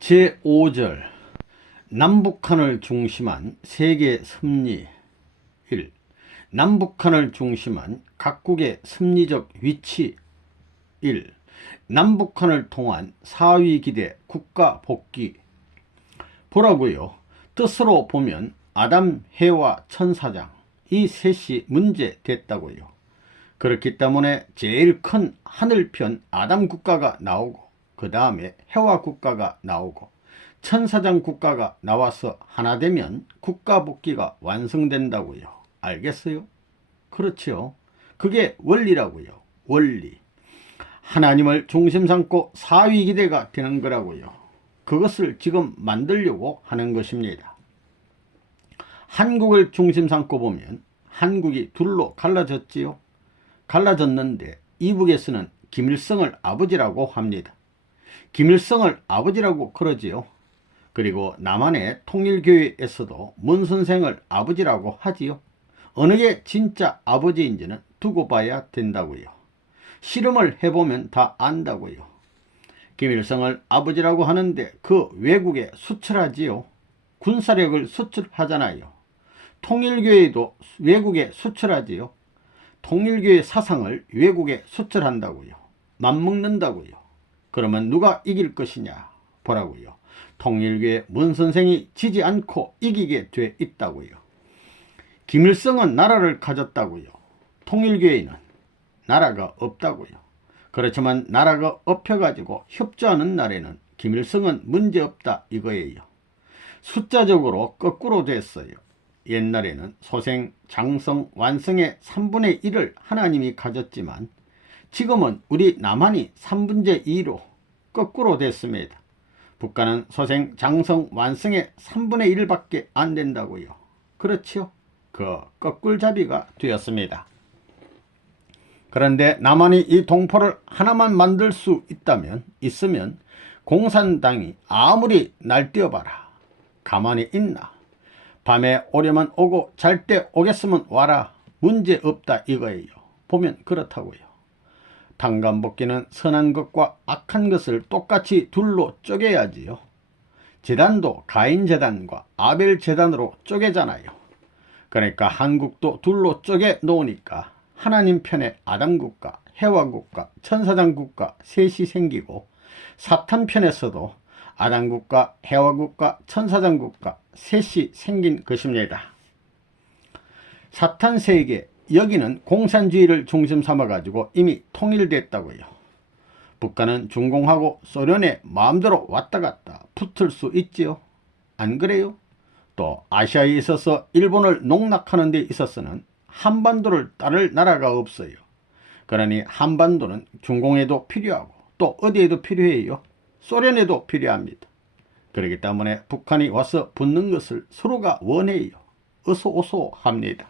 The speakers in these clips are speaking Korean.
제5절 남북한을 중심한 세계 섭리 1. 남북한을 중심한 각국의 섭리적 위치 1. 남북한을 통한 사위기대 국가 복귀. 보라고요. 뜻으로 보면 아담, 해와 천사장 이 셋이 문제됐다고요. 그렇기 때문에 제일 큰 하늘편 아담 국가가 나오고 그 다음에 해와 국가가 나오고 천사장 국가가 나와서 하나 되면 국가 복귀가 완성된다고요. 알겠어요? 그렇죠. 그게 원리라고요. 원리. 하나님을 중심 삼고 사위기대가 되는 거라고요. 그것을 지금 만들려고 하는 것입니다. 한국을 중심 삼고 보면 한국이 둘로 갈라졌지요. 갈라졌는데 이북에서는 김일성을 아버지라고 합니다. 김일성을 아버지라고 그러지요. 그리고 남한의 통일교회에서도 문선생을 아버지라고 하지요. 어느 게 진짜 아버지인지는 두고 봐야 된다고요. 실험을 해보면 다 안다고요. 김일성을 아버지라고 하는데 그 외국에 수출하지요. 군사력을 수출하잖아요. 통일교회도 외국에 수출하지요. 통일교회 사상을 외국에 수출한다고요. 맞먹는다고요. 그러면 누가 이길 것이냐 보라고요. 통일교회 문선생이 지지 않고 이기게 돼 있다고요. 김일성은 나라를 가졌다고요. 통일교회는 나라가 없다고요. 그렇지만 나라가 엎혀가지고 협조하는 날에는 김일성은 문제없다 이거예요. 숫자적으로 거꾸로 됐어요. 옛날에는 소생, 장성, 완성의 3분의 1을 하나님이 가졌지만 지금은 우리 남한이 3분의 2로 거꾸로 됐습니다. 북한은 소생, 장성, 완성의 3분의 1밖에 안 된다고요. 그렇지요? 그 거꿀잡이가 되었습니다. 그런데 남한이 이 동포를 하나만 만들 수 있으면 공산당이 아무리 날뛰어봐라. 가만히 있나? 밤에 오려면 오고 잘 때 오겠으면 와라. 문제없다 이거예요. 보면 그렇다고요. 당간복귀는 선한 것과 악한 것을 똑같이 둘로 쪼개야지요. 제단도 가인제단과 아벨제단으로 쪼개잖아요. 그러니까 한국도 둘로 쪼개 놓으니까 하나님 편에 아담국가, 해와국가, 천사장국가 셋이 생기고 사탄 편에서도 아담국가, 해와국가, 천사장국가 셋이 생긴 것입니다. 사탄 세계 여기는 공산주의를 중심 삼아가지고 이미 통일됐다고요. 북한은 중공하고 소련에 마음대로 왔다 갔다 붙을 수 있지요. 안 그래요? 또 아시아에 있어서 일본을 농락하는 데 있어서는 한반도를 따를 나라가 없어요. 그러니 한반도는 중공에도 필요하고 또 어디에도 필요해요. 소련에도 필요합니다. 그렇기 때문에 북한이 와서 붙는 것을 서로가 원해요. 어서 오소 합니다.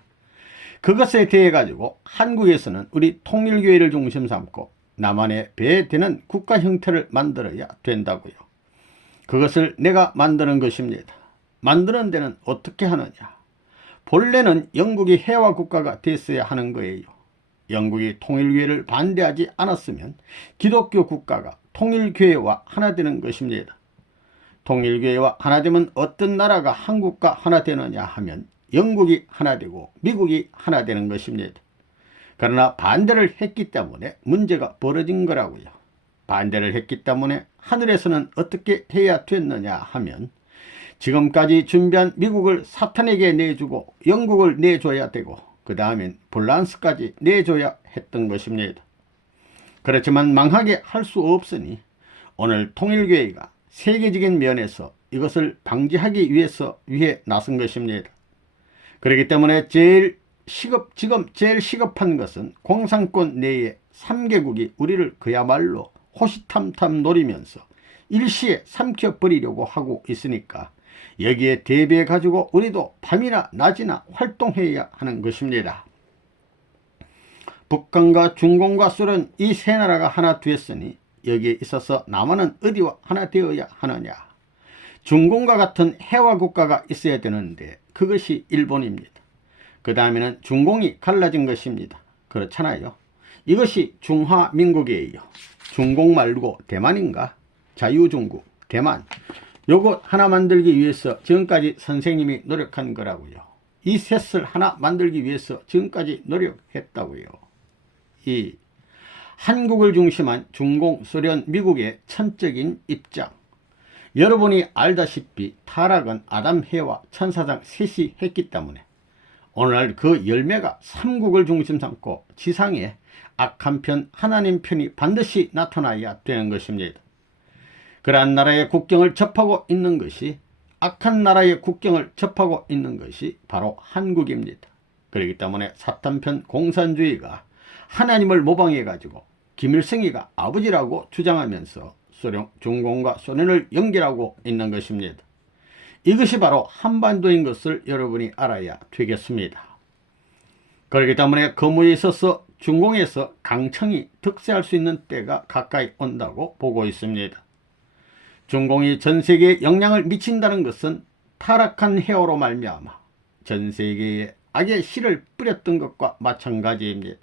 그것에 대해 가지고 한국에서는 우리 통일교회를 중심 삼고 남한에 배되는 국가 형태를 만들어야 된다고요. 그것을 내가 만드는 것입니다. 만드는 데는 어떻게 하느냐? 본래는 영국이 해와 국가가 됐어야 하는 거예요. 영국이 통일교회를 반대하지 않았으면 기독교 국가가 통일교회와 하나 되는 것입니다. 통일교회와 하나 되면 어떤 나라가 한국과 하나 되느냐 하면 영국이 하나 되고 미국이 하나 되는 것입니다. 그러나 반대를 했기 때문에 문제가 벌어진 거라고요. 반대를 했기 때문에 하늘에서는 어떻게 해야 됐느냐 하면 지금까지 준비한 미국을 사탄에게 내주고 영국을 내줘야 되고 그 다음엔 프랑스까지 내줘야 했던 것입니다. 그렇지만 망하게 할 수 없으니 오늘 통일교회가 세계적인 면에서 이것을 방지하기 위해 나선 것입니다. 그렇기 때문에 지금 제일 시급한 것은 공산권 내에 3개국이 우리를 그야말로 호시탐탐 노리면서 일시에 삼켜버리려고 하고 있으니까 여기에 대비해 가지고 우리도 밤이나 낮이나 활동해야 하는 것입니다. 북한과 중공과 소련 이 세 나라가 하나 되었으니 여기에 있어서 남한은 어디와 하나 되어야 하느냐? 중공과 같은 해와 국가가 있어야 되는데 그것이 일본입니다. 그 다음에는 중공이 갈라진 것입니다. 그렇잖아요. 이것이 중화민국이에요. 중공 말고 대만인가? 자유중국, 대만 요것 하나 만들기 위해서 지금까지 선생님이 노력한 거라고요. 이 셋을 하나 만들기 위해서 지금까지 노력했다고요. 이 한국을 중심한 중공, 소련, 미국의 천적인 입장. 여러분이 알다시피 타락은 아담, 해와 천사장 셋이 했기 때문에 오늘날 그 열매가 삼국을 중심 삼고 지상에 악한 편, 하나님 편이 반드시 나타나야 되는 것입니다. 그러한 나라의 국경을 접하고 있는 것이, 악한 나라의 국경을 접하고 있는 것이 바로 한국입니다. 그렇기 때문에 사탄편 공산주의가 하나님을 모방해 가지고 김일성이가 아버지라고 주장하면서 중공과 소련을 연결하고 있는 것입니다. 이것이 바로 한반도인 것을 여러분이 알아야 되겠습니다. 그렇기 때문에 거무에 있어서 중공에서 강청이 득세할 수 있는 때가 가까이 온다고 보고 있습니다. 중공이 전세계에 영향을 미친다는 것은 타락한 해오로 말미암아 전세계에 악의 씨를 뿌렸던 것과 마찬가지입니다.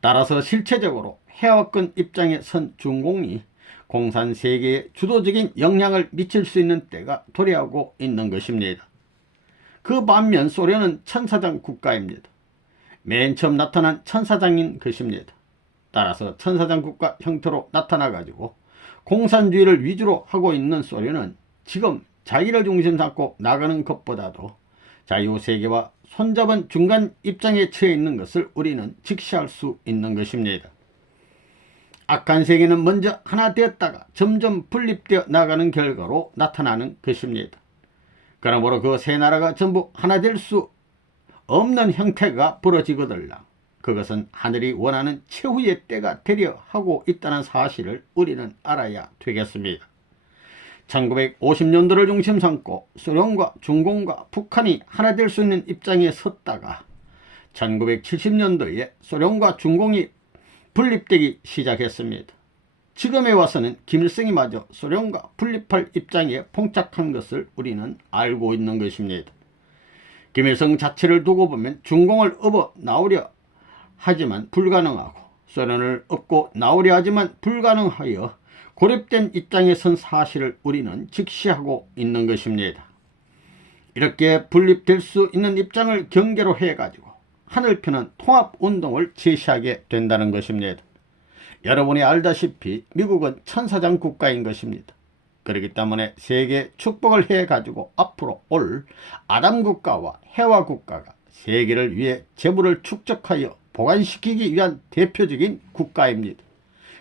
따라서 실체적으로 해와권 입장에 선 중공이 공산세계에 주도적인 영향을 미칠 수 있는 때가 도래하고 있는 것입니다. 그 반면 소련은 천사장 국가입니다. 맨 처음 나타난 천사장인 것입니다. 따라서 천사장 국가 형태로 나타나 가지고 공산주의를 위주로 하고 있는 소련은 지금 자기를 중심 삼고 나가는 것보다도 자유세계와 손잡은 중간 입장에 처해 있는 것을 우리는 직시할 수 있는 것입니다. 악한 세계는 먼저 하나 되었다가 점점 분립되어 나가는 결과로 나타나는 것입니다. 그러므로 그 세 나라가 전부 하나 될 수 없는 형태가 벌어지거들랑 그것은 하늘이 원하는 최후의 때가 되려 하고 있다는 사실을 우리는 알아야 되겠습니다. 1950년도를 중심 삼고 소련과 중공과 북한이 하나 될 수 있는 입장에 섰다가 1970년도에 소련과 중공이 분립되기 시작했습니다. 지금에 와서는 김일성이 마저 소련과 분립할 입장에 봉착한 것을 우리는 알고 있는 것입니다. 김일성 자체를 두고 보면 중공을 업어 나오려 하지만 불가능하고 소련을 업고 나오려 하지만 불가능하여 고립된 입장에 선 사실을 우리는 직시하고 있는 것입니다. 이렇게 분립될 수 있는 입장을 경계로 해가지고 하늘편은 통합운동을 제시하게 된다는 것입니다. 여러분이 알다시피 미국은 천사장 국가인 것입니다. 그렇기 때문에 세계 축복을 해가지고 앞으로 올 아담 국가와 해와 국가가 세계를 위해 재물을 축적하여 보관시키기 위한 대표적인 국가입니다.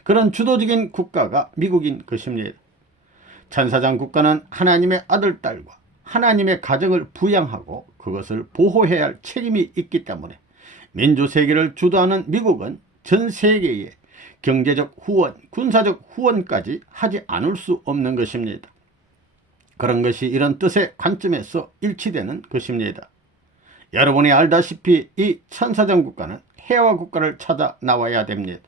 그런 주도적인 국가가 미국인 것입니다. 천사장 국가는 하나님의 아들, 딸과 하나님의 가정을 부양하고 그것을 보호해야 할 책임이 있기 때문에 민주세계를 주도하는 미국은 전 세계에 경제적 후원, 군사적 후원까지 하지 않을 수 없는 것입니다. 그런 것이 이런 뜻의 관점에서 일치되는 것입니다. 여러분이 알다시피 이 천사장 국가는 해와 국가를 찾아 나와야 됩니다.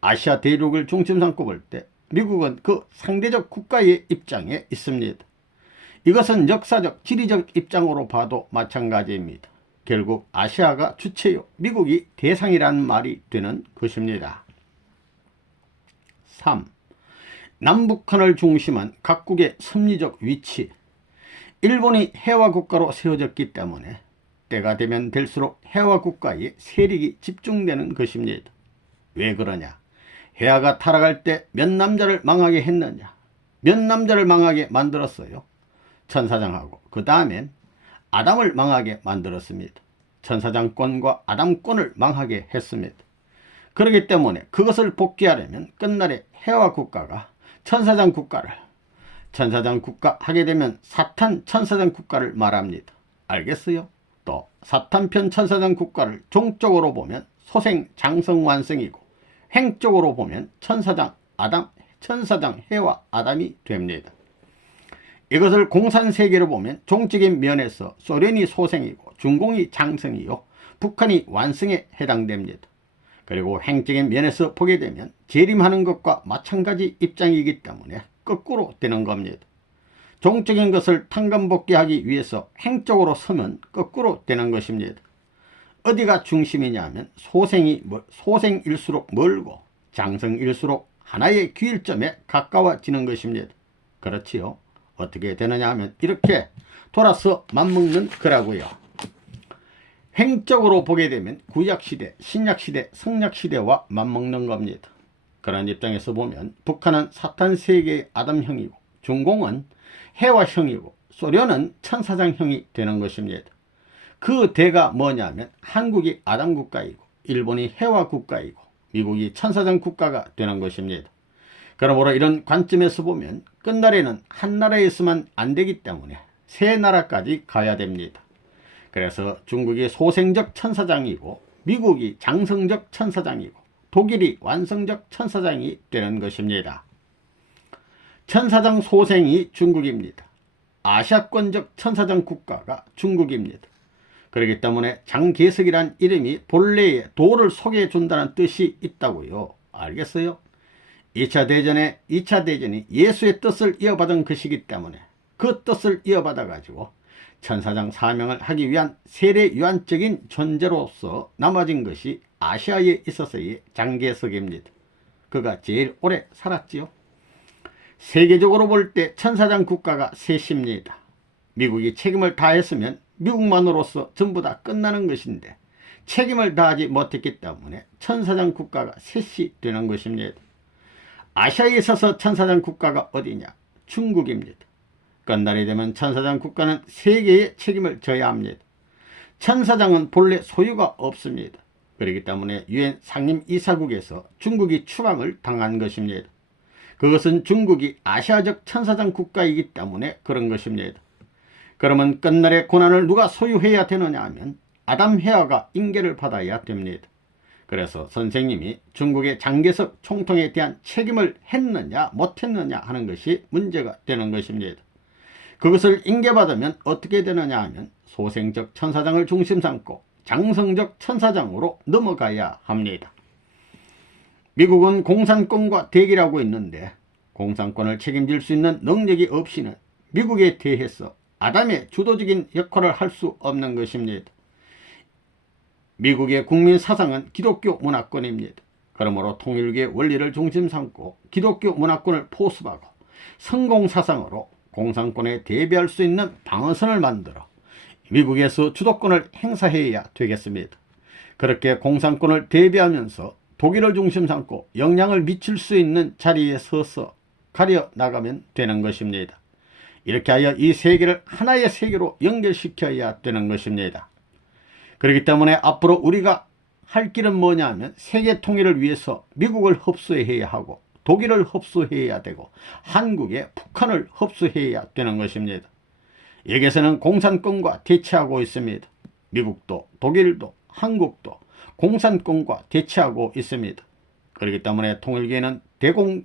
아시아 대륙을 중심 삼고 볼 때 미국은 그 상대적 국가의 입장에 있습니다. 이것은 역사적, 지리적 입장으로 봐도 마찬가지입니다. 결국 아시아가 주체요, 미국이 대상이라는 말이 되는 것입니다. 3. 남북한을 중심한 각국의 섭리적 위치. 일본이 해와 국가로 세워졌기 때문에 때가 되면 될수록 해와 국가의 세력이 집중되는 것입니다. 왜 그러냐? 해와가 타락할 때 몇 남자를 망하게 했느냐? 몇 남자를 망하게 만들었어요? 천사장하고 그 다음엔 아담을 망하게 만들었습니다. 천사장권과 아담권을 망하게 했습니다. 그렇기 때문에 그것을 복귀하려면 끝날에 해와 국가가 천사장 국가를 천사장 국가 하게 되면 사탄 천사장 국가를 말합니다. 알겠어요? 또 사탄편 천사장 국가를 종적으로 보면 소생 장성완성이고 횡적으로 보면 천사장 해와 아담이 됩니다. 이것을 공산세계로 보면 종적인 면에서 소련이 소생이고 중공이 장성이요 북한이 완성에 해당됩니다. 그리고 횡적인 면에서 보게 되면 재림하는 것과 마찬가지 입장이기 때문에 거꾸로 되는 겁니다. 종적인 것을 탕감복귀하기 위해서 횡적으로 서면 거꾸로 되는 것입니다. 어디가 중심이냐 하면 소생일수록 멀고 장성일수록 하나의 귀일점에 가까워지는 것입니다. 그렇지요. 어떻게 되느냐 하면 이렇게 돌아서 맞먹는 거라고요. 횡적으로 보게 되면 구약시대, 신약시대, 성약시대와 맞먹는 겁니다. 그런 입장에서 보면 북한은 사탄 세계의 아담형이고, 중공은 해와형이고, 소련은 천사장형이 되는 것입니다. 그 대가 뭐냐면 한국이 아담 국가이고, 일본이 해와 국가이고, 미국이 천사장 국가가 되는 것입니다. 그러므로 이런 관점에서 보면 끝날에는 한 나라에서만 안 되기 때문에 세 나라까지 가야 됩니다. 그래서 중국이 소생적 천사장이고, 미국이 장성적 천사장이고, 독일이 완성적 천사장이 되는 것입니다. 천사장 소생이 중국입니다. 아시아권적 천사장 국가가 중국입니다. 그렇기 때문에 장개석이란 이름이 본래의 도를 소개해 준다는 뜻이 있다고요. 알겠어요? 2차 대전이 예수의 뜻을 이어받은 것이기 때문에 그 뜻을 이어받아 가지고 천사장 사명을 하기 위한 세례요한적인 존재로서 남아진 것이 아시아에 있어서의 장개석입니다. 그가 제일 오래 살았지요. 세계적으로 볼 때 천사장 국가가 셋입니다. 미국이 책임을 다했으면 미국만으로서 전부 다 끝나는 것인데 책임을 다하지 못했기 때문에 천사장 국가가 셋이 되는 것입니다. 아시아에 있어서 천사장 국가가 어디냐? 중국입니다. 끝날이 되면 천사장 국가는 세계의 책임을 져야 합니다. 천사장은 본래 소유가 없습니다. 그렇기 때문에 유엔 상임이사국에서 중국이 추방을 당한 것입니다. 그것은 중국이 아시아적 천사장 국가이기 때문에 그런 것입니다. 그러면 끝날의 고난을 누가 소유해야 되느냐 하면 아담 해와가 인계를 받아야 됩니다. 그래서 선생님이 중국의 장개석 총통에 대한 책임을 했느냐 못했느냐 하는 것이 문제가 되는 것입니다. 그것을 인계받으면 어떻게 되느냐 하면 소생적 천사장을 중심 삼고 장성적 천사장으로 넘어가야 합니다. 미국은 공산권과 대결하고 있는데 공산권을 책임질 수 있는 능력이 없이는 미국에 대해서 아담의 주도적인 역할을 할 수 없는 것입니다. 미국의 국민 사상은 기독교 문화권입니다. 그러므로 통일교의 원리를 중심 삼고 기독교 문화권을 포섭하고 성공사상으로 공산권에 대비할 수 있는 방어선을 만들어 미국에서 주도권을 행사해야 되겠습니다. 그렇게 공산권을 대비하면서 독일을 중심 삼고 영향을 미칠 수 있는 자리에 서서 가려 나가면 되는 것입니다. 이렇게 하여 이 세계를 하나의 세계로 연결시켜야 되는 것입니다. 그렇기 때문에 앞으로 우리가 할 길은 뭐냐 하면 세계 통일을 위해서 미국을 흡수해야 하고 독일을 흡수해야 되고 한국에 북한을 흡수해야 되는 것입니다. 여기에서는 공산권과 대치하고 있습니다. 미국도 독일도 한국도 공산권과 대치하고 있습니다. 그렇기 때문에 통일교회는 대공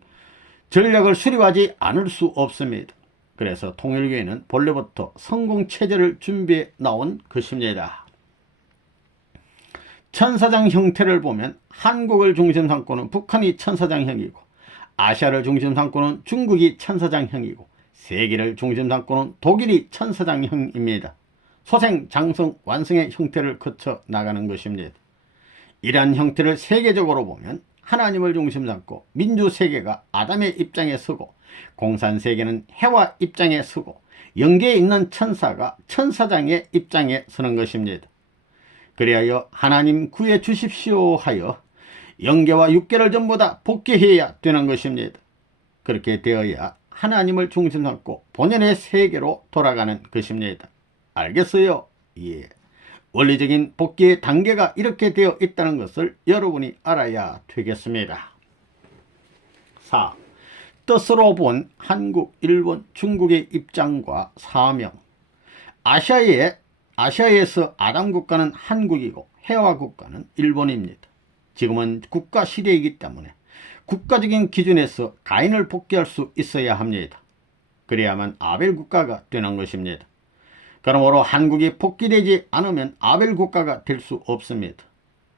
전략을 수립하지 않을 수 없습니다. 그래서 통일교회는 본래부터 성공체제를 준비해 나온 것입니다. 천사장 형태를 보면 한국을 중심 삼고는 북한이 천사장형이고 아시아를 중심 삼고는 중국이 천사장형이고 세계를 중심 삼고는 독일이 천사장형입니다. 소생, 장성, 완성의 형태를 거쳐 나가는 것입니다. 이러한 형태를 세계적으로 보면 하나님을 중심 삼고 민주세계가 아담의 입장에 서고 공산세계는 해와 입장에 서고 영계에 있는 천사가 천사장의 입장에 서는 것입니다. 그리하여 하나님 구해 주십시오 하여 영계와 육계를 전부 다 복귀해야 되는 것입니다. 그렇게 되어야 하나님을 중심 삼고 본연의 세계로 돌아가는 것입니다. 알겠어요? 예. 원리적인 복귀의 단계가 이렇게 되어 있다는 것을 여러분이 알아야 되겠습니다. 4. 뜻으로 본 한국, 일본, 중국의 입장과 사명. 아시아에서 아담 국가는 한국이고 해와 국가는 일본입니다. 지금은 국가 시대이기 때문에 국가적인 기준에서 가인을 복귀할 수 있어야 합니다. 그래야만 아벨 국가가 되는 것입니다. 그러므로 한국이 복귀되지 않으면 아벨 국가가 될 수 없습니다.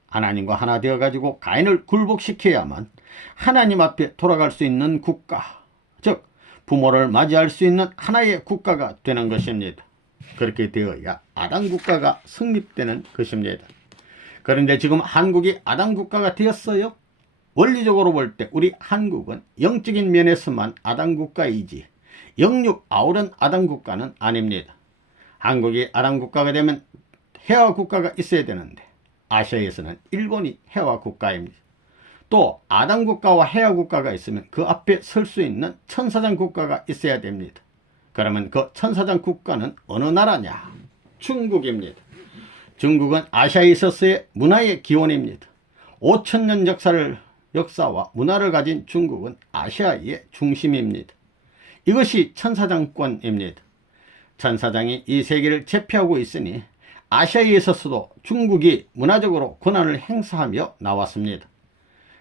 하나님과 하나 되어 가지고 가인을 굴복시켜야만 하나님 앞에 돌아갈 수 있는 국가, 즉 부모를 맞이할 수 있는 하나의 국가가 되는 것입니다. 그렇게 되어야 아담 국가가 성립되는 것입니다. 그런데 지금 한국이 아담 국가가 되었어요? 원리적으로 볼 때 우리 한국은 영적인 면에서만 아담 국가이지 영육 아우른 아담 국가는 아닙니다. 한국이 아담 국가가 되면 해화 국가가 있어야 되는데 아시아에서는 일본이 해화 국가입니다. 또 아담 국가와 해화 국가가 있으면 그 앞에 설 수 있는 천사장 국가가 있어야 됩니다. 그러면 그 천사장 국가는 어느 나라냐? 중국입니다. 중국은 아시아에 있어서의 문화의 기원입니다. 5000년 역사와 문화를 가진 중국은 아시아의 중심입니다. 이것이 천사장권입니다. 천사장이 이 세계를 제패하고 있으니 아시아에 있어서도 중국이 문화적으로 권한을 행사하며 나왔습니다.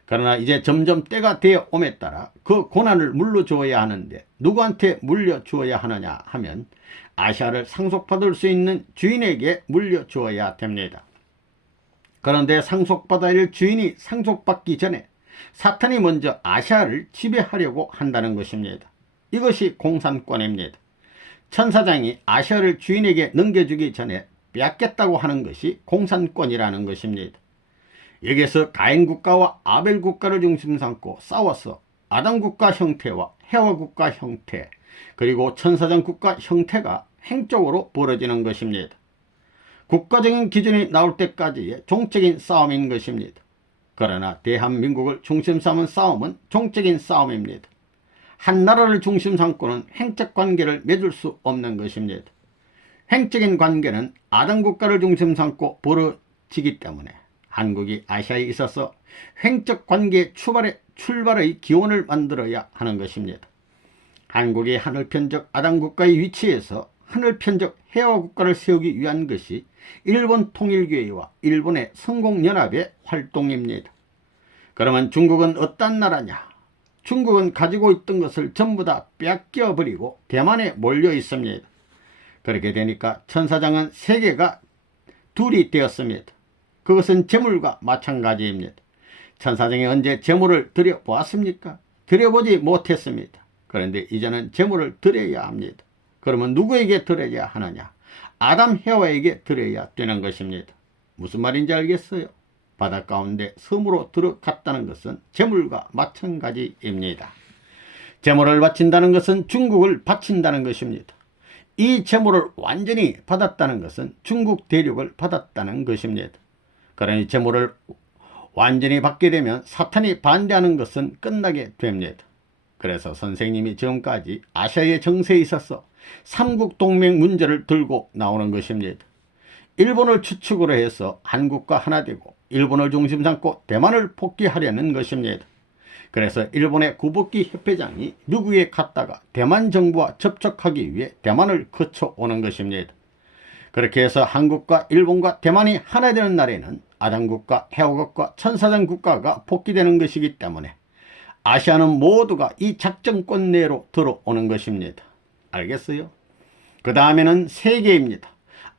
그러나 이제 점점 때가 되어 옴에 따라 그 권한을 물려주어야 하는데 누구한테 물려주어야 하느냐 하면 아시아를 상속받을 수 있는 주인에게 물려주어야 됩니다. 그런데 상속받아야 할 주인이 상속받기 전에 사탄이 먼저 아시아를 지배하려고 한다는 것입니다. 이것이 공산권입니다. 천사장이 아시아를 주인에게 넘겨주기 전에 빼앗겠다고 하는 것이 공산권이라는 것입니다. 여기에서 가인 국가와 아벨 국가를 중심 삼고 싸워서 아담 국가 형태와 해와 국가 형태 그리고 천사장 국가 형태가 행적으로 벌어지는 것입니다. 국가적인 기준이 나올 때까지의 종적인 싸움인 것입니다. 그러나 대한민국을 중심 삼은 싸움은 종적인 싸움입니다. 한 나라를 중심 삼고는 행적 관계를 맺을 수 없는 것입니다. 행적인 관계는 아담 국가를 중심 삼고 벌어지기 때문에 한국이 아시아에 있어서 횡적 관계의 출발의 기원을 만들어야 하는 것입니다. 한국이 하늘편적 아담 국가의 위치에서 하늘편적 해와 국가를 세우기 위한 것이 일본 통일교회와 일본의 성공연합의 활동입니다. 그러면 중국은 어떤 나라냐? 중국은 가지고 있던 것을 전부 다 빼앗겨버리고 대만에 몰려 있습니다. 그렇게 되니까 천사장은 세계가 둘이 되었습니다. 그것은 재물과 마찬가지입니다. 천사장이 언제 재물을 드려보았습니까? 드려보지 못했습니다. 그런데 이제는 재물을 드려야 합니다. 그러면 누구에게 드려야 하느냐? 아담 해와에게 드려야 되는 것입니다. 무슨 말인지 알겠어요? 바다 가운데 섬으로 들어갔다는 것은 재물과 마찬가지입니다. 재물을 바친다는 것은 중국을 바친다는 것입니다. 이 재물을 완전히 받았다는 것은 중국 대륙을 받았다는 것입니다. 그러니 재물을 완전히 받게 되면 사탄이 반대하는 것은 끝나게 됩니다. 그래서 선생님이 지금까지 아시아의 정세에 있어서 삼국동맹 문제를 들고 나오는 것입니다. 일본을 추측으로 해서 한국과 하나 되고 일본을 중심 삼고 대만을 복귀하려는 것입니다. 그래서 일본의 구복기 협회장이 미국에 갔다가 대만 정부와 접촉하기 위해 대만을 거쳐오는 것입니다. 그렇게 해서 한국과 일본과 대만이 하나 되는 날에는 아담국가, 해화국가, 천사장 국가가 복귀되는 것이기 때문에 아시아는 모두가 이 작전권 내로 들어오는 것입니다. 알겠어요? 그 다음에는 세계입니다.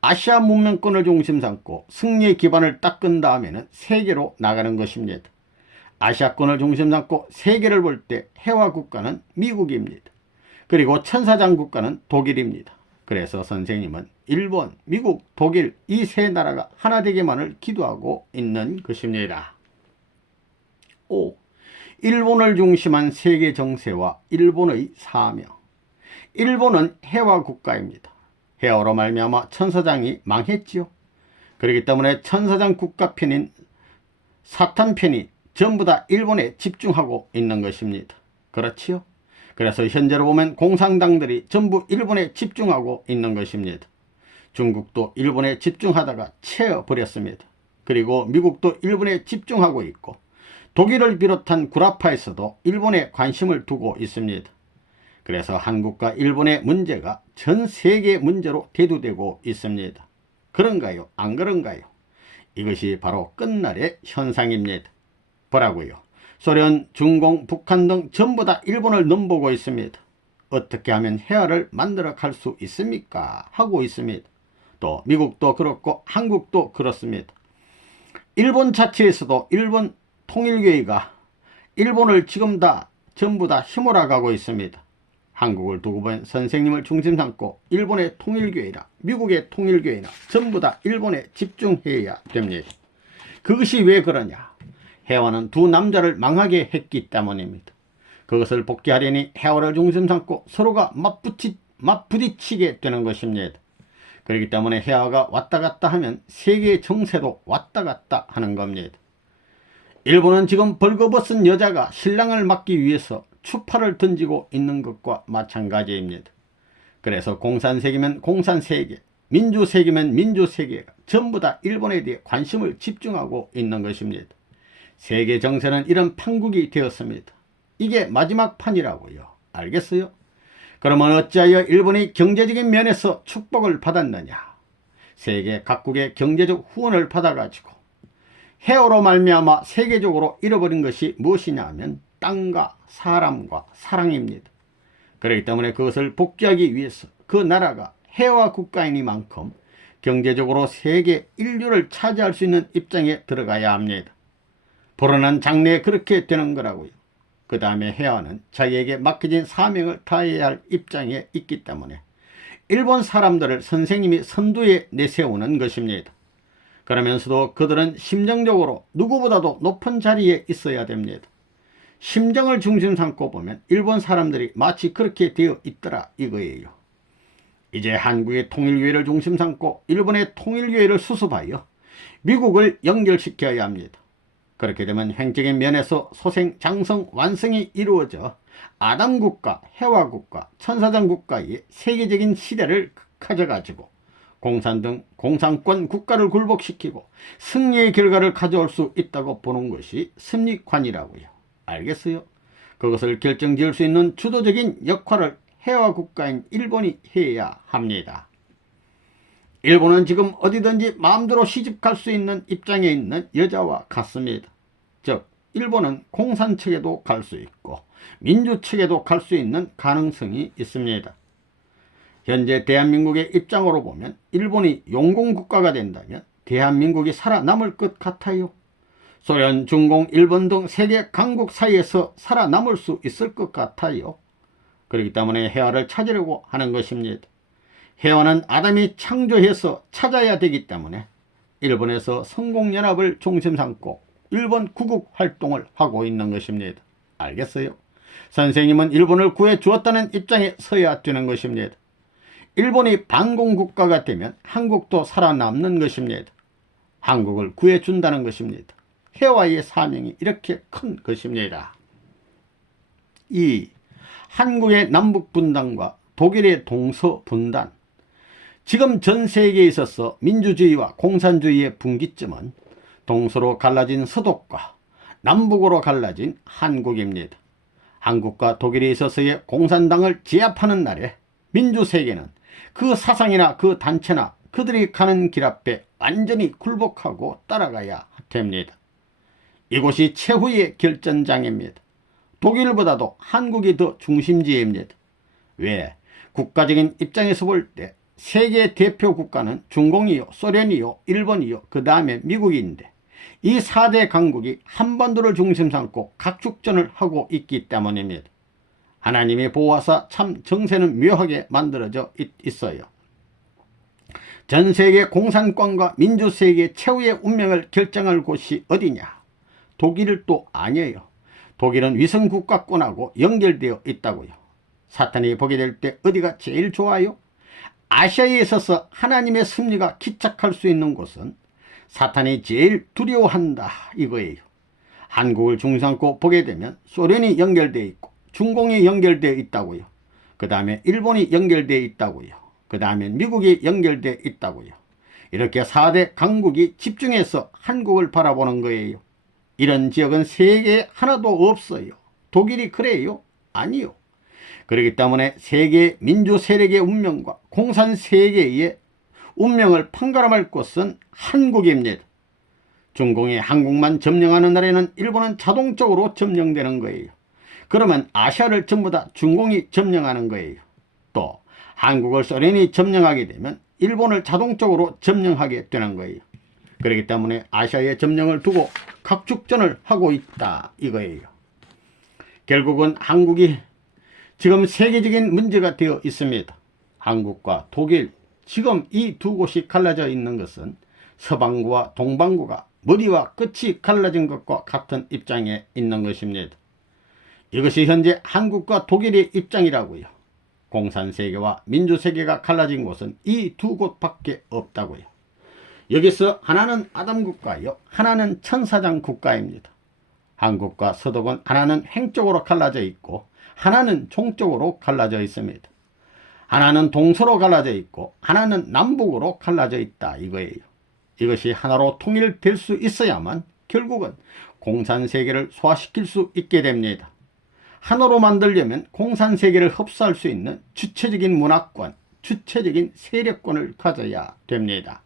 아시아 문명권을 중심 삼고 승리의 기반을 닦은 다음에는 세계로 나가는 것입니다. 아시아권을 중심 삼고 세계를 볼 때 해화 국가는 미국입니다. 그리고 천사장 국가는 독일입니다. 그래서 선생님은 일본, 미국, 독일 이 세 나라가 하나 되기만을 기도하고 있는 것입니다. 5. 일본을 중심한 세계 정세와 일본의 사명. 일본은 해화 국가입니다. 해화로 말미암아 천사장이 망했지요. 그렇기 때문에 천사장 국가 편인 사탄 편이 전부 다 일본에 집중하고 있는 것입니다. 그렇지요? 그래서 현재로 보면 공산당들이 전부 일본에 집중하고 있는 것입니다. 중국도 일본에 집중하다가 채워버렸습니다. 그리고 미국도 일본에 집중하고 있고 독일을 비롯한 구라파에서도 일본에 관심을 두고 있습니다. 그래서 한국과 일본의 문제가 전 세계 문제로 대두되고 있습니다. 그런가요? 안 그런가요? 이것이 바로 끝날의 현상입니다. 보라고요. 소련, 중공, 북한 등 전부 다 일본을 넘보고 있습니다. 어떻게 하면 해화를 만들어 갈 수 있습니까? 하고 있습니다. 또 미국도 그렇고 한국도 그렇습니다. 일본 자체에서도 일본 통일교회가 일본을 지금 다 전부 다 힘으로 가고 있습니다. 한국을 두고 보면 선생님을 중심 삼고 일본의 통일교회나 미국의 통일교회나 전부 다 일본에 집중해야 됩니다. 그것이 왜 그러냐? 해화는 두 남자를 망하게 했기 때문입니다. 그것을 복귀하려니 해화를 중심 삼고 서로가 맞부딪히게 되는 것입니다. 그렇기 때문에 해화가 왔다 갔다 하면 세계의 정세도 왔다 갔다 하는 겁니다. 일본은 지금 벌거벗은 여자가 신랑을 막기 위해서 추파를 던지고 있는 것과 마찬가지입니다. 그래서 공산세계면 공산세계, 민주세계면 민주세계가 전부 다 일본에 대해 관심을 집중하고 있는 것입니다. 세계 정세는 이런 판국이 되었습니다. 이게 마지막 판이라고요. 알겠어요? 그러면 어찌하여 일본이 경제적인 면에서 축복을 받았느냐? 세계 각국의 경제적 후원을 받아가지고 해오로 말미암아 세계적으로 잃어버린 것이 무엇이냐 하면 땅과 사람과 사랑입니다. 그렇기 때문에 그것을 복귀하기 위해서 그 나라가 해와 국가이니만큼 경제적으로 세계 인류를 차지할 수 있는 입장에 들어가야 합니다. 불어난 장래에 그렇게 되는 거라고요. 그 다음에 해와는 자기에게 맡겨진 사명을 다해야 할 입장에 있기 때문에 일본 사람들을 선생님이 선두에 내세우는 것입니다. 그러면서도 그들은 심정적으로 누구보다도 높은 자리에 있어야 됩니다. 심정을 중심 삼고 보면 일본 사람들이 마치 그렇게 되어 있더라 이거예요. 이제 한국의 통일교회를 중심 삼고 일본의 통일교회를 수습하여 미국을 연결시켜야 합니다. 그렇게 되면 행적인 면에서 소생, 장성, 완성이 이루어져 아담국가, 해화국가, 천사장국가의 세계적인 시대를 가져가지고 공산 등 공산권 국가를 굴복시키고 승리의 결과를 가져올 수 있다고 보는 것이 승리관이라고요. 알겠어요? 그것을 결정지을 수 있는 주도적인 역할을 해화 국가인 일본이 해야 합니다. 일본은 지금 어디든지 마음대로 시집갈 수 있는 입장에 있는 여자와 같습니다. 즉 일본은 공산 측에도 갈 수 있고 민주 측에도 갈 수 있는 가능성이 있습니다. 현재 대한민국의 입장으로 보면 일본이 용공국가가 된다면 대한민국이 살아남을 것 같아요. 소련, 중공, 일본 등 세계 강국 사이에서 살아남을 수 있을 것 같아요. 그렇기 때문에 해화를 찾으려고 하는 것입니다. 해화는 아담이 창조해서 찾아야 되기 때문에 일본에서 성공연합을 중심 삼고 일본 구국 활동을 하고 있는 것입니다. 알겠어요? 선생님은 일본을 구해 주었다는 입장에 서야 되는 것입니다. 일본이 반공국가가 되면 한국도 살아남는 것입니다. 한국을 구해준다는 것입니다. 해화의 사명이 이렇게 큰 것입니다. 2. 한국의 남북분단과 독일의 동서분단. 지금 전 세계에 있어서 민주주의와 공산주의의 분기점은 동서로 갈라진 서독과 남북으로 갈라진 한국입니다. 한국과 독일에 있어서의 공산당을 제압하는 날에 민주세계는 그 사상이나 그 단체나 그들이 가는 길 앞에 완전히 굴복하고 따라가야 됩니다. 이곳이 최후의 결전장입니다. 독일보다도 한국이 더 중심지입니다. 왜? 국가적인 입장에서 볼 때 세계 대표 국가는 중공이요, 소련이요, 일본이요, 그 다음에 미국인데 이 4대 강국이 한반도를 중심 삼고 각축전을 하고 있기 때문입니다. 하나님의 보호하사 참 정세는 묘하게 만들어져 있어요. 전 세계 공산권과 민주세계의 최후의 운명을 결정할 곳이 어디냐? 독일도 아니에요. 독일은 위성국가권하고 연결되어 있다고요. 사탄이 보게 될 때 어디가 제일 좋아요? 아시아에 있어서 하나님의 승리가 기착할 수 있는 곳은 사탄이 제일 두려워한다 이거예요. 한국을 중심삼고 보게 되면 소련이 연결되어 있고 중공이 연결되어 있다고요. 그 다음에 일본이 연결되어 있다고요. 그 다음에 미국이 연결되어 있다고요. 이렇게 4대 강국이 집중해서 한국을 바라보는 거예요. 이런 지역은 세계에 하나도 없어요. 독일이 그래요? 아니요. 그렇기 때문에 세계 민주 세력의 운명과 공산 세계의 운명을 판가름할 곳은 한국입니다. 중공이 한국만 점령하는 날에는 일본은 자동적으로 점령되는 거예요. 그러면 아시아를 전부 다 중공이 점령하는 거예요. 또 한국을 소련이 점령하게 되면 일본을 자동적으로 점령하게 되는 거예요. 그렇기 때문에 아시아의 점령을 두고 각축전을 하고 있다 이거예요. 결국은 한국이 지금 세계적인 문제가 되어 있습니다. 한국과 독일, 지금 이 두 곳이 갈라져 있는 것은 서방구와 동방구가 머리와 끝이 갈라진 것과 같은 입장에 있는 것입니다. 이것이 현재 한국과 독일의 입장이라고요. 공산세계와 민주세계가 갈라진 곳은 이 두 곳밖에 없다고요. 여기서 하나는 아담국가요, 하나는 천사장 국가입니다. 한국과 서독은 하나는 횡적으로 갈라져 있고 하나는 종적으로 갈라져 있습니다. 하나는 동서로 갈라져 있고 하나는 남북으로 갈라져 있다 이거예요. 이것이 하나로 통일될 수 있어야만 결국은 공산세계를 소화시킬 수 있게 됩니다. 하나로 만들려면 공산세계를 흡수할 수 있는 주체적인 문화권, 주체적인 세력권을 가져야 됩니다.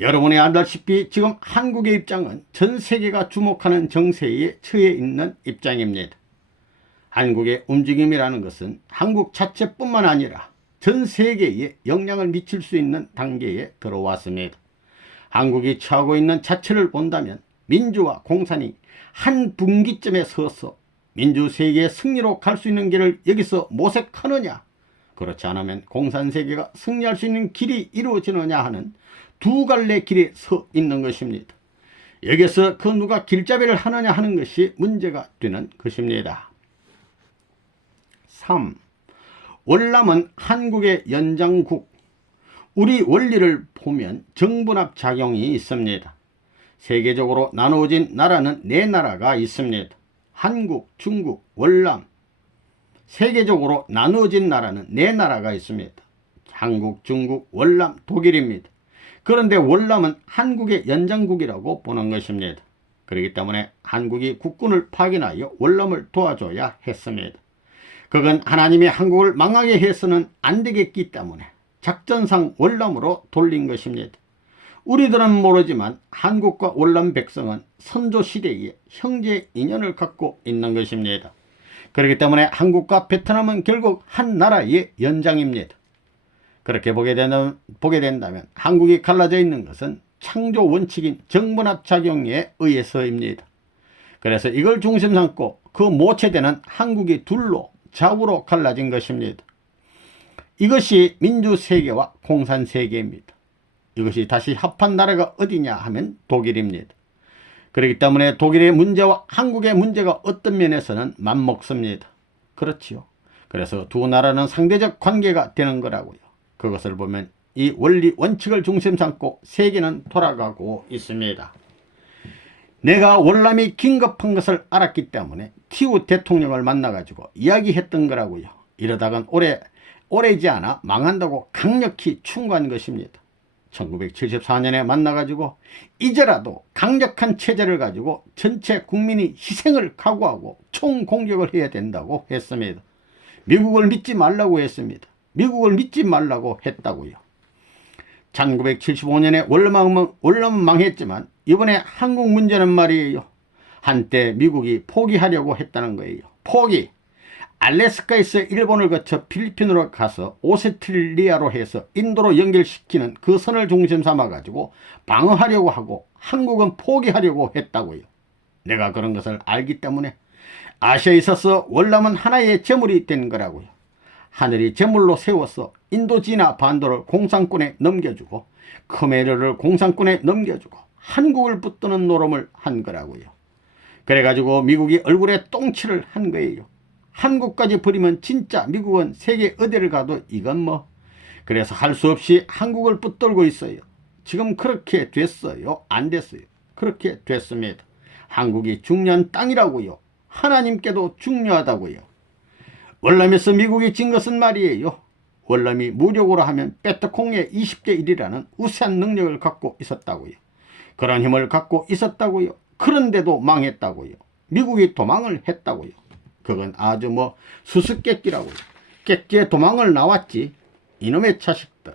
여러분이 알다시피 지금 한국의 입장은 전 세계가 주목하는 정세에 처해 있는 입장입니다. 한국의 움직임이라는 것은 한국 자체뿐만 아니라 전 세계에 영향을 미칠 수 있는 단계에 들어왔습니다. 한국이 처하고 있는 자체를 본다면 민주와 공산이 한 분기점에 서서 민주세계의 승리로 갈 수 있는 길을 여기서 모색하느냐, 그렇지 않으면 공산세계가 승리할 수 있는 길이 이루어지느냐 하는 두 갈래 길에 서 있는 것입니다. 여기서 그 누가 길잡이를 하느냐 하는 것이 문제가 되는 것입니다. 3. 월남은 한국의 연장국. 우리 원리를 보면 정분합 작용이 있습니다. 세계적으로 나누어진 나라는 네 나라가 있습니다. 한국, 중국, 월남. 세계적으로 나누어진 나라는 네 나라가 있습니다. 한국, 중국, 월남, 독일입니다. 그런데 월남은 한국의 연장국이라고 보는 것입니다. 그렇기 때문에 한국이 국군을 파견하여 월남을 도와줘야 했습니다. 그건 하나님이 한국을 망하게 해서는 안 되겠기 때문에 작전상 월남으로 돌린 것입니다. 우리들은 모르지만 한국과 월남 백성은 선조시대에 형제 인연을 갖고 있는 것입니다. 그렇기 때문에 한국과 베트남은 결국 한 나라의 연장입니다. 그렇게 보게 된다면 한국이 갈라져 있는 것은 창조 원칙인 정분합 작용에 의해서입니다. 그래서 이걸 중심 삼고 그 모체되는 한국이 둘로 좌우로 갈라진 것입니다. 이것이 민주세계와 공산세계입니다. 이것이 다시 합한 나라가 어디냐 하면 독일입니다. 그렇기 때문에 독일의 문제와 한국의 문제가 어떤 면에서는 맞먹습니다. 그렇지요. 그래서 두 나라는 상대적 관계가 되는 거라고요. 그것을 보면 이 원리 원칙을 중심 삼고 세계는 돌아가고 있습니다. 내가 월남이 긴급한 것을 알았기 때문에 티우 대통령을 만나가지고 이야기했던 거라고요. 이러다간 오래지 않아 망한다고 강력히 충고한 것입니다. 1974년에 만나가지고 이제라도 강력한 체제를 가지고 전체 국민이 희생을 각오하고 총공격을 해야 된다고 했습니다. 미국을 믿지 말라고 했습니다. 미국을 믿지 말라고 했다고요. 1975년에 월남은 망했지만 이번에 한국 문제는 말이에요. 한때 미국이 포기하려고 했다는 거예요. 포기. 알래스카에서 일본을 거쳐 필리핀으로 가서 오세트리아로 해서 인도로 연결시키는 그 선을 중심 삼아 가지고 방어하려고 하고 한국은 포기하려고 했다고요. 내가 그런 것을 알기 때문에 아시아에 있어서 월남은 하나의 제물이 된 거라고요. 하늘이 제물로 세워서 인도지나 반도를 공산권에 넘겨주고 크메르를 공산권에 넘겨주고 한국을 붙드는 노름을 한 거라고요. 그래가지고 미국이 얼굴에 똥칠을 한 거예요. 한국까지 버리면 진짜 미국은 세계 어디를 가도 이건 뭐. 그래서 할 수 없이 한국을 붙들고 있어요. 지금 그렇게 됐어요? 안 됐어요? 그렇게 됐습니다. 한국이 중요한 땅이라고요. 하나님께도 중요하다고요. 월남에서 미국이 진 것은 말이에요. 월남이 무력으로 하면 빼떡콩의 20대 1이라는 우세한 능력을 갖고 있었다고요. 그런 힘을 갖고 있었다고요. 그런데도 망했다고요. 미국이 도망을 했다고요. 그건 아주 뭐 수수께끼라고요. 깨끼에 도망을 나왔지. 이놈의 자식들.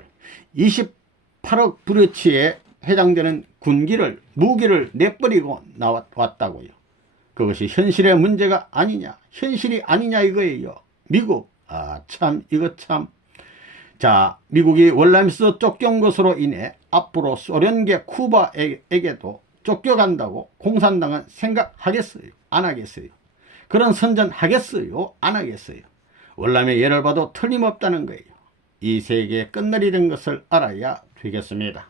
28억 브려치에 해당되는 군기를 무기를 내버리고 나왔다고요. 그것이 현실의 문제가 아니냐, 현실이 아니냐 이거예요. 미국, 참 이거 참. 자, 미국이 월남에서 쫓겨온 것으로 인해 앞으로 소련계 쿠바에게도 쫓겨간다고 공산당은 생각하겠어요? 안 하겠어요? 그런 선전하겠어요? 안 하겠어요? 월남의 예를 봐도 틀림없다는 거예요. 이 세계의 끝날이 된 것을 알아야 되겠습니다.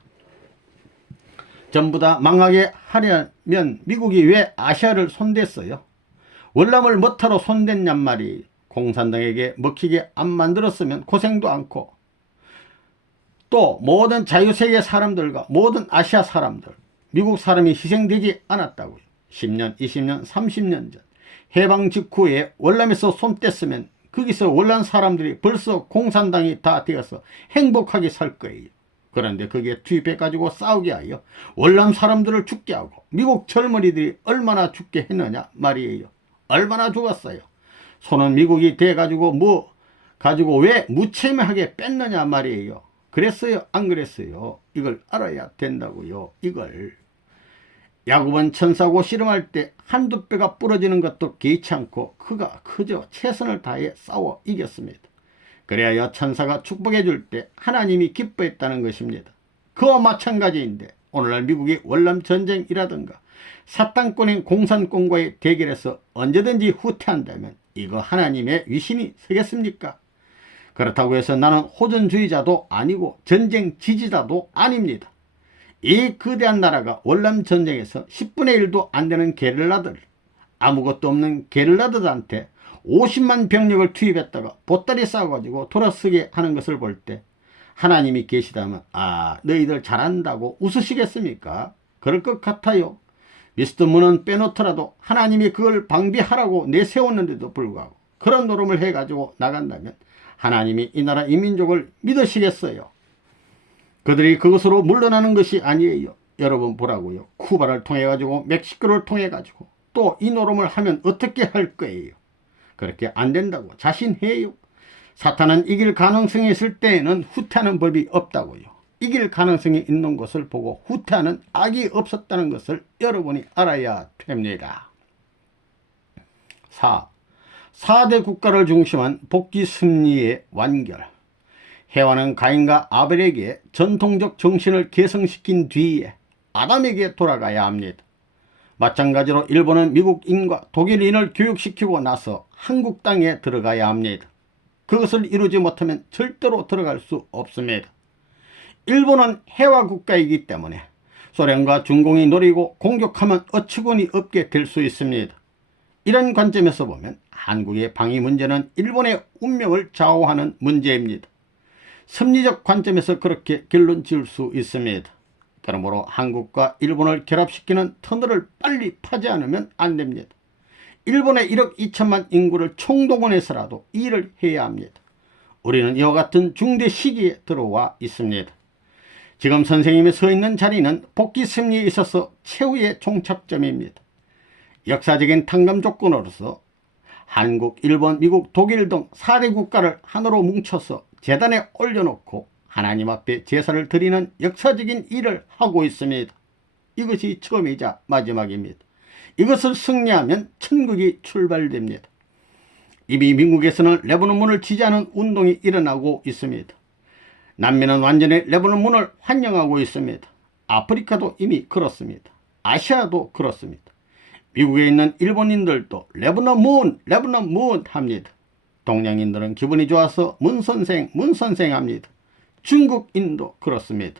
전부 다 망하게 하려면 미국이 왜 아시아를 손댔어요? 월남을 뭐하러 손댔냔 말이. 공산당에게 먹히게 안 만들었으면 고생도 않고, 또 모든 자유세계 사람들과 모든 아시아 사람들, 미국 사람이 희생되지 않았다고요. 10년, 20년, 30년 전 해방 직후에 월남에서 손 뗐으면 거기서 월남 사람들이 벌써 공산당이 다 되어서 행복하게 살 거예요. 그런데 거기에 투입해가지고 싸우게 하여 월남 사람들을 죽게 하고 미국 젊은이들이 얼마나 죽게 했느냐 말이에요. 얼마나 죽었어요. 손은 미국이 돼가지고 뭐 가지고 왜 무책임하게 뺐느냐 말이에요. 그랬어요? 안 그랬어요? 이걸 알아야 된다고요. 이걸. 야구본 천사고 씨름할 때 한두 뼈가 부러지는 것도 개의치 않고 그가 그저 최선을 다해 싸워 이겼습니다. 그래야 천사가 축복해 줄 때 하나님이 기뻐했다는 것입니다. 그와 마찬가지인데 오늘날 미국이 월남 전쟁이라든가 사탄권인 공산권과의 대결에서 언제든지 후퇴한다면 이거 하나님의 위신이 서겠습니까? 그렇다고 해서 나는 호전주의자도 아니고 전쟁 지지자도 아닙니다. 이 거대한 나라가 월남 전쟁에서 10분의 1도 안 되는 게릴라들, 아무것도 없는 게릴라들한테 50만 병력을 투입했다가 보따리 싸워가지고 돌아서게 하는 것을 볼 때 하나님이 계시다면 너희들 잘한다고 웃으시겠습니까? 그럴 것 같아요. 미스터 문은 빼놓더라도 하나님이 그걸 방비하라고 내세웠는데도 불구하고 그런 노름을 해가지고 나간다면 하나님이 이 나라 이 민족을 믿으시겠어요? 그들이 그것으로 물러나는 것이 아니에요. 여러분 보라고요. 쿠바를 통해 가지고 멕시코를 통해 가지고 또 이 노름을 하면 어떻게 할 거예요? 그렇게 안 된다고 자신해요. 사탄은 이길 가능성이 있을 때에는 후퇴하는 법이 없다고요. 이길 가능성이 있는 것을 보고 후퇴하는 악이 없었다는 것을 여러분이 알아야 됩니다. 4대 국가를 중심한 복지 승리의 완결. 해와는 가인과 아벨에게 전통적 정신을 계승시킨 뒤에 아담에게 돌아가야 합니다. 마찬가지로 일본은 미국인과 독일인을 교육시키고 나서 한국 땅에 들어가야 합니다. 그것을 이루지 못하면 절대로 들어갈 수 없습니다. 일본은 해와 국가이기 때문에 소련과 중공이 노리고 공격하면 어처구니 없게 될 수 있습니다. 이런 관점에서 보면 한국의 방위 문제는 일본의 운명을 좌우하는 문제입니다. 섭리적 관점에서 그렇게 결론 지을 수 있습니다. 그러므로 한국과 일본을 결합시키는 터널을 빨리 파지 않으면 안 됩니다. 일본의 1억 2천만 인구를 총동원해서라도 일을 해야 합니다. 우리는 이와 같은 중대 시기에 들어와 있습니다. 지금 선생님이 서 있는 자리는 복귀 승리에 있어서 최후의 종착점입니다. 역사적인 탕감 조건으로서 한국, 일본, 미국, 독일 등 4대 국가를 하나로 뭉쳐서 제단에 올려놓고 하나님 앞에 제사를 드리는 역사적인 일을 하고 있습니다. 이것이 처음이자 마지막입니다. 이것을 승리하면 천국이 출발됩니다. 이미 미국에서는 레바논 문을 지지하는 운동이 일어나고 있습니다. 남미는 완전히 레바논 문을 환영하고 있습니다. 아프리카도 이미 그렇습니다. 아시아도 그렇습니다. 미국에 있는 일본인들도 레바논 문 합니다. 동양인들은 기분이 좋아서 문선생 합니다. 중국인도 그렇습니다.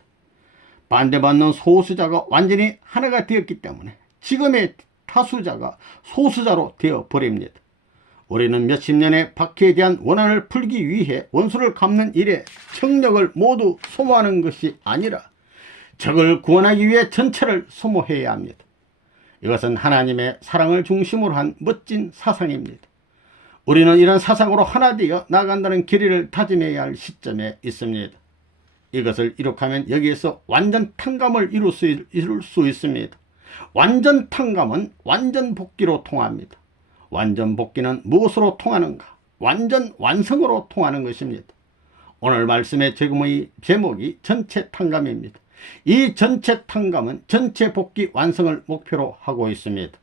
반대받는 소수자가 완전히 하나가 되었기 때문에 지금의 다수자가 소수자로 되어버립니다. 우리는 몇십 년의 박해에 대한 원한을 풀기 위해 원수를 갚는 일에 정력을 모두 소모하는 것이 아니라 적을 구원하기 위해 전체를 소모해야 합니다. 이것은 하나님의 사랑을 중심으로 한 멋진 사상입니다. 우리는 이런 사상으로 하나 되어 나간다는 길이를 다짐해야 할 시점에 있습니다. 이것을 이룩하면 여기에서 완전 탕감을 이룰 수 있습니다. 완전 탕감은 완전 복귀로 통합니다. 완전 복귀는 무엇으로 통하는가? 완전 완성으로 통하는 것입니다. 오늘 말씀의 제목이 전체 탕감입니다. 이 전체 탕감은 전체 복귀 완성을 목표로 하고 있습니다.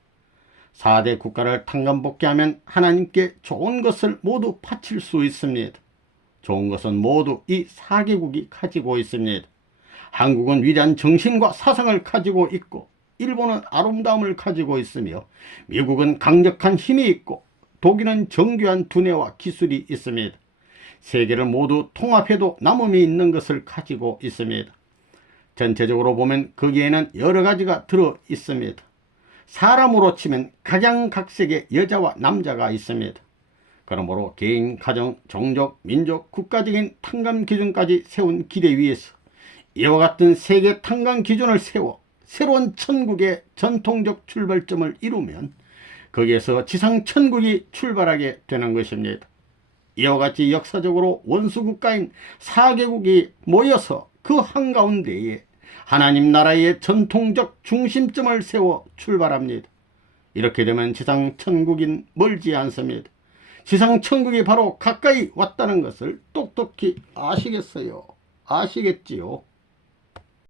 4대 국가를 탕감 복귀하면 하나님께 좋은 것을 모두 바칠 수 있습니다. 좋은 것은 모두 이 4개국이 가지고 있습니다. 한국은 위대한 정신과 사상을 가지고 있고 일본은 아름다움을 가지고 있으며 미국은 강력한 힘이 있고 독일은 정교한 두뇌와 기술이 있습니다. 세계를 모두 통합해도 남음이 있는 것을 가지고 있습니다. 전체적으로 보면 거기에는 여러 가지가 들어 있습니다. 사람으로 치면 각양각색의 여자와 남자가 있습니다. 그러므로 개인, 가정, 종족, 민족, 국가적인 탕감 기준까지 세운 기대 위에서 이와 같은 세계 탕감 기준을 세워 새로운 천국의 전통적 출발점을 이루면 거기에서 지상 천국이 출발하게 되는 것입니다. 이와 같이 역사적으로 원수국가인 4개국이 모여서 그 한가운데에 하나님 나라의 전통적 중심점을 세워 출발합니다. 이렇게 되면 지상 천국인 멀지 않습니다. 지상 천국이 바로 가까이 왔다는 것을 똑똑히 아시겠어요? 아시겠지요?